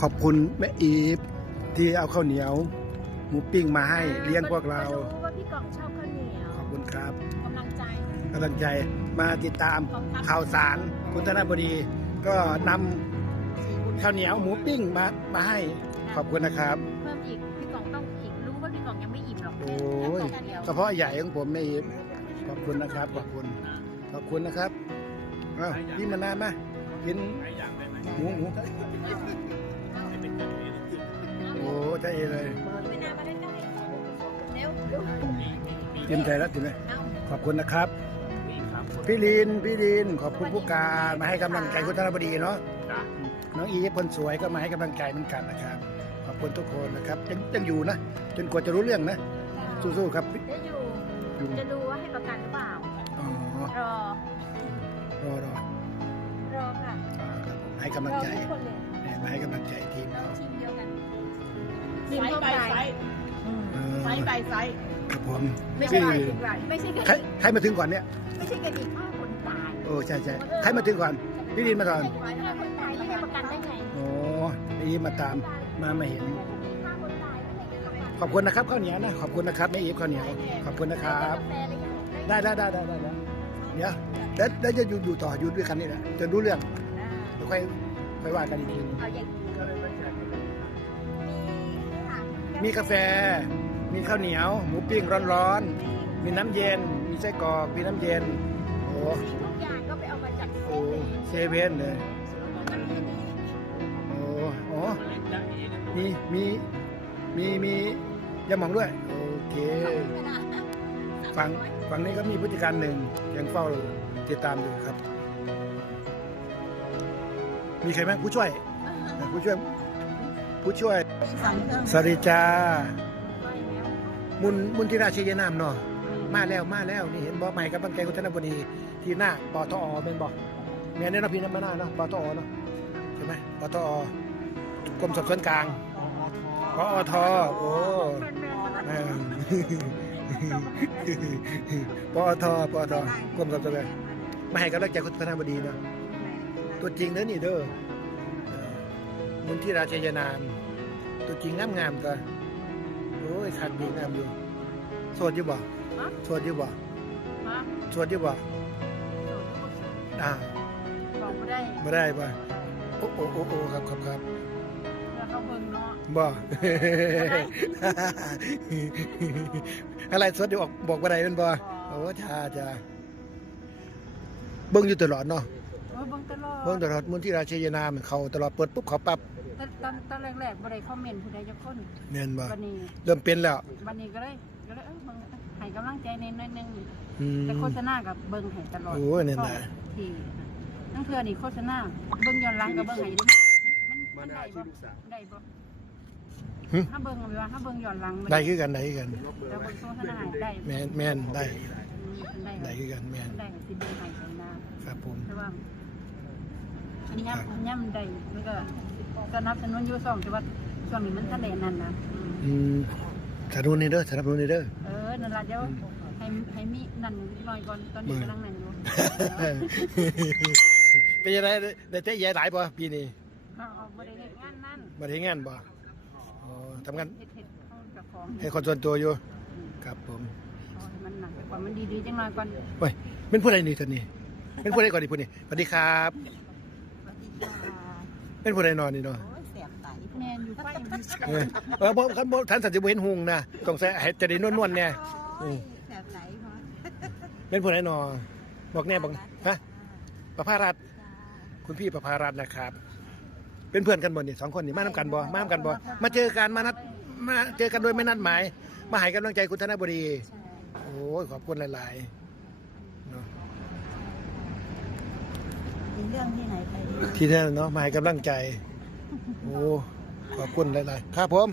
ขอบคุณแม่อีฟที่เอาข้าวเหนียว หมูปิ้งมาให้เลี้ยงพวกเราขอบคุณครับกำลังใจ มาติดตามข่าวสารคุณธนบดี ก็นำข้าวเหนียวหมูปิ้งมามาให้ ขอบคุณนะครับ เพิ่มอีกพี่กองต้องอีกรู้ว่าพี่กองยังไม่อิ่มหรอก โอ้ยกระเพาะใหญ่ของผมไม่อิ่ม ขอบคุณนะครับ ขอบคุณ ขอบคุณนะครับอ้าวพี่มานานไหมกินหมูหมูโอ้ใจเย็นเลเตรียมใจแล้วถูกไหมขอบคุณนะครับพี่ลีนพี่ลีนขอบคุณผู้การมาให้กำลังใจคุณธนบดีเนาะน้องอีพนสวยก็มาให้กำลังใจเหมือนกันนะครับ ขอบคุณทุกคนนะครับยังยังอยู่นะจนกว่าจะรู้เรื่องนะสู้ๆครับจะอยู่ จะดูว่าให้ประกันหรือเปล่ารอรอรอรอค่ะให้กำลังใจทุกคนเลยมาให้กำลังใจทีมเราทีมเดียวกันไซไปไซไปไซครับผม ไม่ใช่ไม่ใช่ใครมาถึงก่อนเนี่ย ไม่ใช่กระดิ่งโอ้ใช่ใช่ใครมาถึงก่อนพี่ดินมาก่อน โอ้พี่ดินมาตาม มามาเห็น ขอบคุณนะครับข้าวเหนียวนะ ขอบคุณนะครับแม่อีฟข้าวเหนียวขอบคุณนะครับ ได้ได้ได้ได้ได้เดี๋ยวแล้วจะอยู่ต่ออยู่ด้วยกันนี่แหละ จะรู้เรื่อง เดี๋ยวค่อยปว่ากันอีกทีมีกาแฟ มีข้าวเหนียว หมูปิ้งร้อนๆ มีน้ำเย็น มีไส้กรอก มีน้ำเย็นโอ้ทุกอย่างก็ไปเอามาจากโเซเว่นเลย โอ้โหมี มีมีมียำหมองด้วย โอเคฝั่งฝั่งนี้ก็มีพฤติการหนึ่งยังเฝ้าติดตามอยู่ครับมีใครไหมผู้ช่วยผู้ช่วยผู้ช่วยสริจา มุนมุนที่ราชเยนามเนาะมาแล้วมาแล้วนี่เห็นบอกใหม่กับบังแกคุณธนบดี ทีหน้าปอทอเป็นบอกเมี่ยเนี่ยนะพี่นั่มาหน้าเนาะปอทอเนาะใช่ไหมปอทอกรมสอบสวนกลางปอทอโอ้ปอทอปอทอกรมสอบสวนกลางไม่ให้กับบักแกคุณธนบดีเนาะตัวจริงเด้อนี่เด้อมุนทีราชยานาน ตัวจริงงามงามจ้ะโอ้ยขัดดีงามอยู่สวดอยิบบ่สวดอยิบบ่สวดอยิ่บ่อ่าไม่ได้บ่ได้บ่โอ้โอ้โอ้ครับครับครับบ่อะไรสวดอยู่บอกบ่ได้เป็นบ่โอ้ชาจ้ะเบิ้งอยู่ตลอดเนาะเบิ่งตลอดเบลมุนที่ราชยนามันเขาตลอดเปิดปุ๊บเขาปั๊บตอนแรกๆบ่ได้คอมเมนต์ผู้ใดจักคนแม่นบ่วันนีเริ่มเป็นแล้ววันนี้ก็ได้ก็ได้เออให้กําลังใจนิดนึงอืแต่โฆษณากับเบิ่งให้ตลอดโอ้ยนี่น่ะที่นั่งเพื่อนี่โฆษณาเบิ่งย้อนหลังกับเบิ่งให้ด้วยมันมันได้บ่ได้บ่ถ้าเบิ่งว่าถ้าเบิ่งย้อนหลังได้คือกันได้คือกันแล้วเบิังโฆษณาได้แม่นแมนได้ได้คือกันแมนได้สิเบิ่งให้กันนะครับผมแย่ำย่ำใดมันก็สนับจำนวนยูซองแต่ว่าช่วงนี้มันทะเลนั่นนะอืมสนวนนี่เด้อสนันุนนี่เด้อ เออนั่นละเจ้าให้ให้มีนั่นลอยก่อนตอนนี้กำลังนั่นอยู่ เป็นยังไงเด้เตะใหญ่หลายป่ะปีนี้มาเห็นงานนั่นมาเห็นงานป่ะอทำงานเห็นคนส่วนตัวอยู่ ครับผมมันหนักกว่ามันดีๆจังเลยก่อนเฮ้ยเปนผู้ใดนี่ท่นนี่เปนผู้ใดก่อนดีผู้นี้สวัสดีครับเป็นผู้ใดนอนนี่เนอะแสบไตแมนอยู่ไฟเออเพราะท่านสัตยจะเว็นหงนะต้องใส่จะได้นวลๆเนี่ยแสบเป็นผู้ใดนอนบอกแน่บอกฮะประภารัตคุณพี่ประภารัตนะครับ เป็นเพื่อนกันบนนี่สองคนนี่มาทำกันบ่มาทำกันบ่ มาเจอกันมานัดมาเจอกันโดยไม่นัดหมาย มาหายกำลังใจคุณธนบุรี โอ้ยขอบคุณหลาย ๆที่ไหนไปที่นั่นเนาะมาให้กำลังใจ โอ้ ขอบคุณหลายๆครับผม